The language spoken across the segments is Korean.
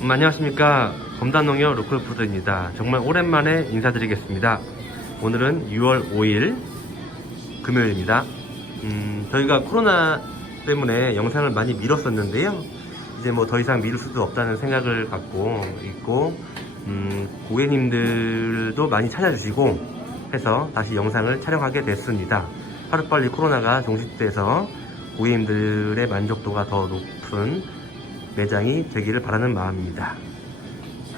음, 안녕하십니까. 검단농협 로컬푸드입니다. 정말 오랜만에 인사드리겠습니다. 오늘은 6월 5일 금요일입니다. 음, 저희가 코로나 때문에 영상을 많이 미뤘었는데요. 이제 뭐 더 이상 미룰 수도 없다는 생각을 갖고 있고 음, 고객님들도 많이 찾아주시고 해서 다시 영상을 촬영하게 됐습니다. 하루빨리 코로나가 종식돼서 고객님들의 만족도가 더 높은 매장이 되기를 바라는 마음입니다.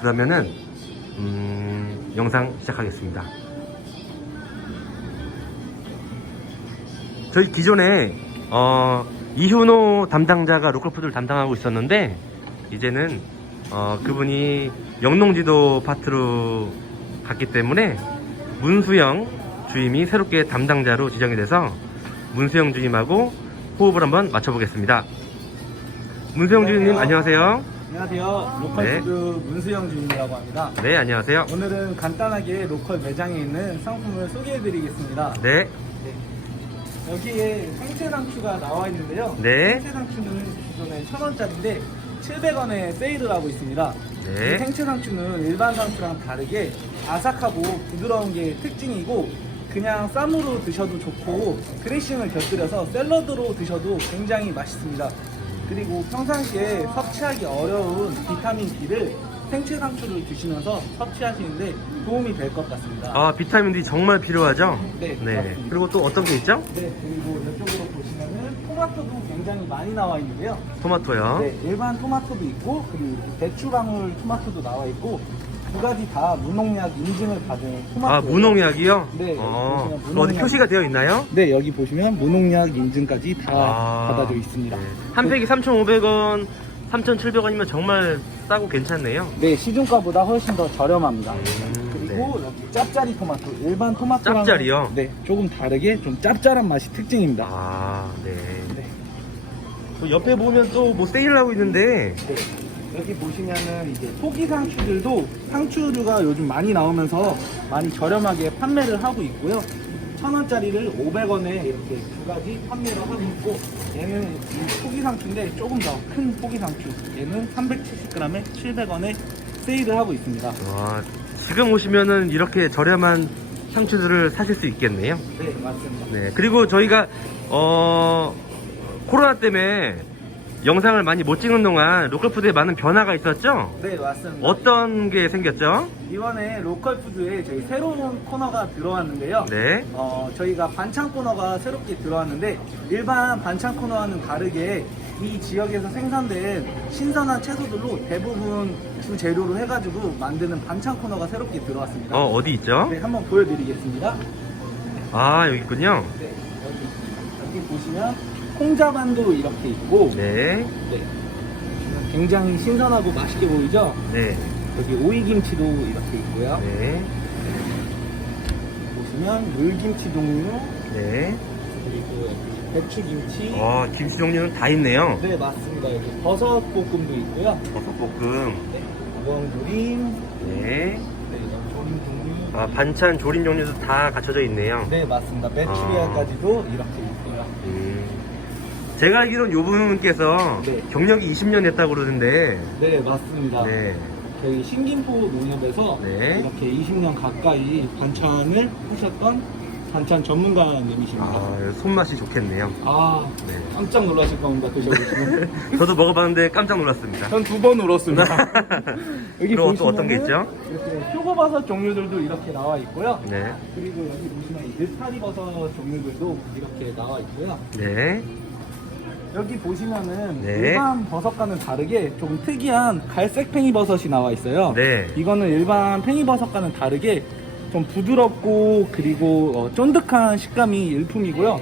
그러면은 음, 영상 시작하겠습니다. 저희 기존에 어, 이효노 담당자가 로컬푸드를 담당하고 있었는데 이제는 어, 그분이 영농지도 파트로 갔기 때문에 문수영 주임이 새롭게 담당자로 지정이 돼서 문수영 주임하고 호흡을 한번 맞춰보겠습니다. 문수영 주임님 안녕하세요. 안녕하세요. 네. 로컬푸드 문수영 주임이라고 합니다. 네 안녕하세요. 오늘은 간단하게 로컬 매장에 있는 상품을 소개해드리겠습니다. 네, 여기에 생채상추가 나와 있는데요. 네. 생채상추는 기존에 1,000원짜리인데 700원에 세일을 하고 있습니다. 네. 이 생채상추는 일반 상추랑 다르게 아삭하고 부드러운 게 특징이고 그냥 쌈으로 드셔도 좋고 드레싱을 곁들여서 샐러드로 드셔도 굉장히 맛있습니다. 그리고 평상시에 섭취하기 어려운 비타민 B를 생채 상추를 드시면서 섭취하시는데 도움이 될 것 같습니다. 아 비타민 D 정말 필요하죠? 네, 네. 맞습니다. 그리고 또 어떤 게 있죠? 네, 그리고 이쪽으로 보시면은 토마토도 굉장히 많이 나와 있는데요. 토마토요. 네, 일반 토마토도 있고 그리고 대추방울 토마토도 나와 있고 두 가지 다 무농약 인증을 받은 토마토. 아 무농약이요? 네, 어, 보시면 어디 무농약. 표시가 되어 있나요? 네, 여기 보시면 무농약 인증까지 다 아, 받아져 있습니다. 네. 한 팩이 3,500원, 3,700원이면 정말 싸고 괜찮네요. 네, 시중가보다 훨씬 더 저렴합니다. 음, 그리고 여기 짭짜리 토마토, 일반 토마토랑 짭짜리요? 네, 조금 다르게 좀 짭짤한 맛이 특징입니다. 아, 네. 네. 또 옆에 보면 또 뭐 세일을 하고 있는데 네. 여기 보시면은 이제 토기 상추들도 상추류가 요즘 많이 나오면서 많이 저렴하게 판매를 하고 있고요. 천 원짜리를 500원에 이렇게 두 가지 판매를 하고 있고 얘는 이 토기 상추인데 조금 더큰 토기 상추 얘는 370g에 700원에 세일을 하고 있습니다. 와, 지금 오시면은 이렇게 저렴한 상추들을 사실 수 있겠네요. 네 맞습니다. 네. 그리고 저희가 어 코로나 때문에 영상을 많이 못 찍는 동안 로컬푸드에 많은 변화가 있었죠? 네 맞습니다. 어떤 게 생겼죠? 이번에 로컬푸드에 저희 새로운 코너가 들어왔는데요. 네. 어, 저희가 반찬 코너가 새롭게 들어왔는데 일반 반찬 코너와는 다르게 이 지역에서 생산된 신선한 채소들로 대부분 주 재료로 해가지고 만드는 반찬 코너가 새롭게 들어왔습니다. 어, 어디 있죠? 네, 한번 보여드리겠습니다. 아, 여기 있군요. 네, 여기, 여기 보시면 콩자반도 이렇게 있고 네. 네, 굉장히 신선하고 맛있게 보이죠? 네. 여기 오이김치도 이렇게 있고요. 네. 보시면 물김치 종류 네. 그리고 여기 배추김치 와, 김치 종류는 다 있네요. 네 맞습니다 여기 버섯 볶음도 있고요 버섯볶음. 네 우엉조림 네. 네 조림 종류 아, 반찬 조림 종류도 다 갖춰져 있네요. 네 맞습니다 메추리알까지도 이렇게 있고요 음. 제가 알기로는 요 분께서 네. 경력이 20년 됐다고 그러던데. 네 맞습니다 네. 저희 신김포 농협에서 네. 이렇게 20년 가까이 반찬을 하셨던 반찬 전문가님이십니다 아, 손맛이 좋겠네요. 아 네. 깜짝 놀라실 겁니다 드셔보시면 저도 먹어봤는데 깜짝 놀랐습니다. 전 두 번 울었습니다 여기 그럼 또 어떤 게 있죠? 이렇게 표고버섯 종류들도 이렇게 나와 있고요 네. 그리고 여기 보시면 이 느타리 버섯 종류들도 이렇게 나와 있고요. 네. 여기 보시면은 네. 일반 버섯과는 다르게 좀 특이한 갈색 팽이 버섯이 나와 있어요. 네. 이거는 일반 팽이 버섯과는 다르게 좀 부드럽고 그리고 어, 쫀득한 식감이 일품이고요.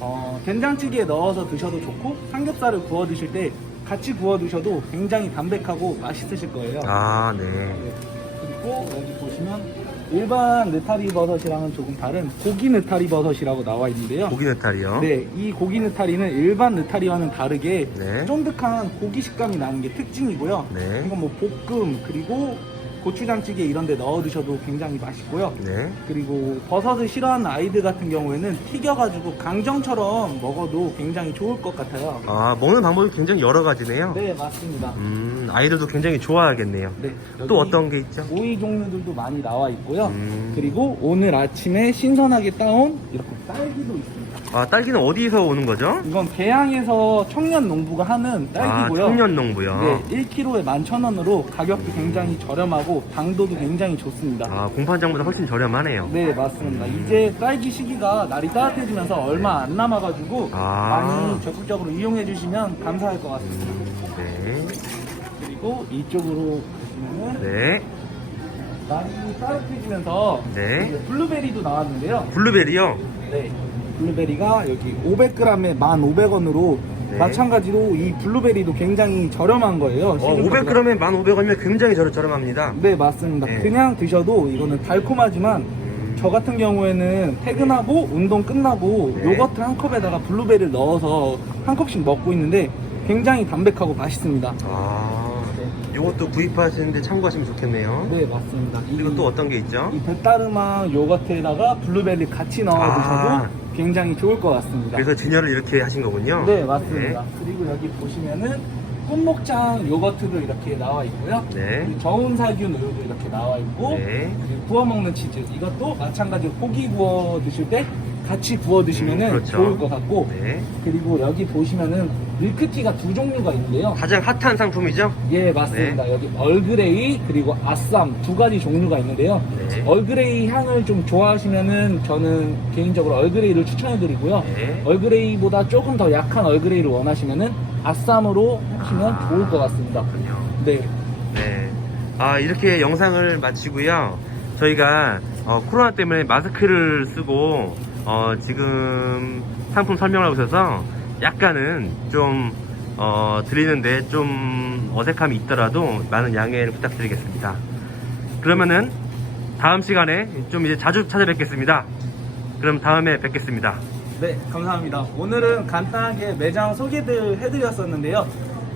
어, 된장찌개에 넣어서 드셔도 좋고 삼겹살을 구워 드실 때 같이 구워 드셔도 굉장히 담백하고 맛있으실 거예요. 아, 네. 네. 그리고 여기 보시면 일반 느타리 버섯이랑은 조금 다른 고기 느타리 버섯이라고 나와 있는데요. 고기 느타리요. 네, 이 고기 느타리는 일반 느타리와는 다르게 네. 쫀득한 고기 식감이 나는 게 특징이고요. 네. 이건 뭐 볶음 그리고 고추장찌개 이런 데 넣어 드셔도 굉장히 맛있고요. 네. 그리고 버섯을 싫어하는 아이들 같은 경우에는 튀겨가지고 강정처럼 먹어도 굉장히 좋을 것 같아요. 아, 먹는 방법이 굉장히 여러 가지네요. 네, 맞습니다. 음, 아이들도 굉장히 좋아하겠네요. 네, 또 여기 어떤 게 있죠? 오이 종류들도 많이 나와 있고요. 음. 그리고 오늘 아침에 신선하게 따온 이렇게 딸기도 있습니다. 아, 딸기는 어디서 오는 거죠? 이건 계양에서 청년 농부가 하는 딸기고요. 아, 청년 농부요. 네, 1kg에 11,000원으로 가격도 굉장히 저렴하고 당도도 굉장히 좋습니다. 아, 공판장보다 훨씬 저렴하네요. 네, 맞습니다. 이제 딸기 시기가 날이 따뜻해지면서 얼마 안 남아가지고 아. 많이 적극적으로 이용해 주시면 감사할 것 같습니다. 네. 그리고 이쪽으로 보시면은 네. 날이 따뜻해지면서 네. 이제 블루베리도 나왔는데요. 블루베리요? 네. 블루베리가 여기 500g에 1,500원으로 네. 마찬가지로 이 블루베리도 굉장히 저렴한 거예요. 어, 시중가보다. 500g에 1,500원이면 굉장히 저렴, 저렴합니다. 네, 맞습니다. 네. 그냥 드셔도 이거는 달콤하지만 음, 저 같은 경우에는 퇴근하고 운동 끝나고 네. 요거트 한 컵에다가 블루베리를 넣어서 한 컵씩 먹고 있는데 굉장히 담백하고 맛있습니다. 아, 이것도 구입하시는데 참고하시면 좋겠네요. 네, 맞습니다. 그리고 또 어떤 게 있죠? 이 베타르망 요거트에다가 블루베리 같이 넣어 드셔도 아. 굉장히 좋을 것 같습니다. 그래서 진열을 이렇게 하신 거군요. 네, 맞습니다. 그리고 여기 보시면은 꽃목장 요거트도 이렇게 나와 있고요. 네. 저온살균 우유도 이렇게 나와 있고 네. 구워 먹는 치즈 이것도 마찬가지로 고기 구워 드실 때 같이 구워 드시면은 음, 그렇죠. 좋을 것 같고 네. 그리고 여기 보시면은 밀크티가 두 종류가 있는데요. 가장 핫한 상품이죠? 예, 맞습니다. 네. 여기 얼그레이 그리고 아쌈 두 가지 종류가 있는데요. 네. 얼그레이 향을 좀 좋아하시면은 저는 개인적으로 얼그레이를 추천해 드리고요. 네. 얼그레이보다 조금 더 약한 얼그레이를 원하시면은 아쌈으로 하시면 아. 좋을 것 같습니다. 그렇군요. 네. 네. 아, 이렇게 영상을 마치고요. 저희가 어, 코로나 때문에 마스크를 쓰고 어, 지금 상품 설명을 하고 있어서 약간은 좀 어, 드리는데 좀 어색함이 있더라도 많은 양해를 부탁드리겠습니다. 그러면은 다음 시간에 좀 이제 자주 찾아뵙겠습니다. 그럼 다음에 뵙겠습니다. 네, 감사합니다. 오늘은 간단하게 매장 소개를 해드렸었는데요.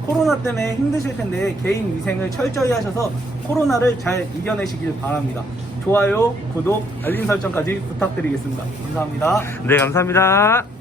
코로나 때문에 힘드실 텐데 개인 위생을 철저히 하셔서 코로나를 잘 이겨내시길 바랍니다. 좋아요, 구독, 알림 설정까지 부탁드리겠습니다. 감사합니다. 네, 감사합니다.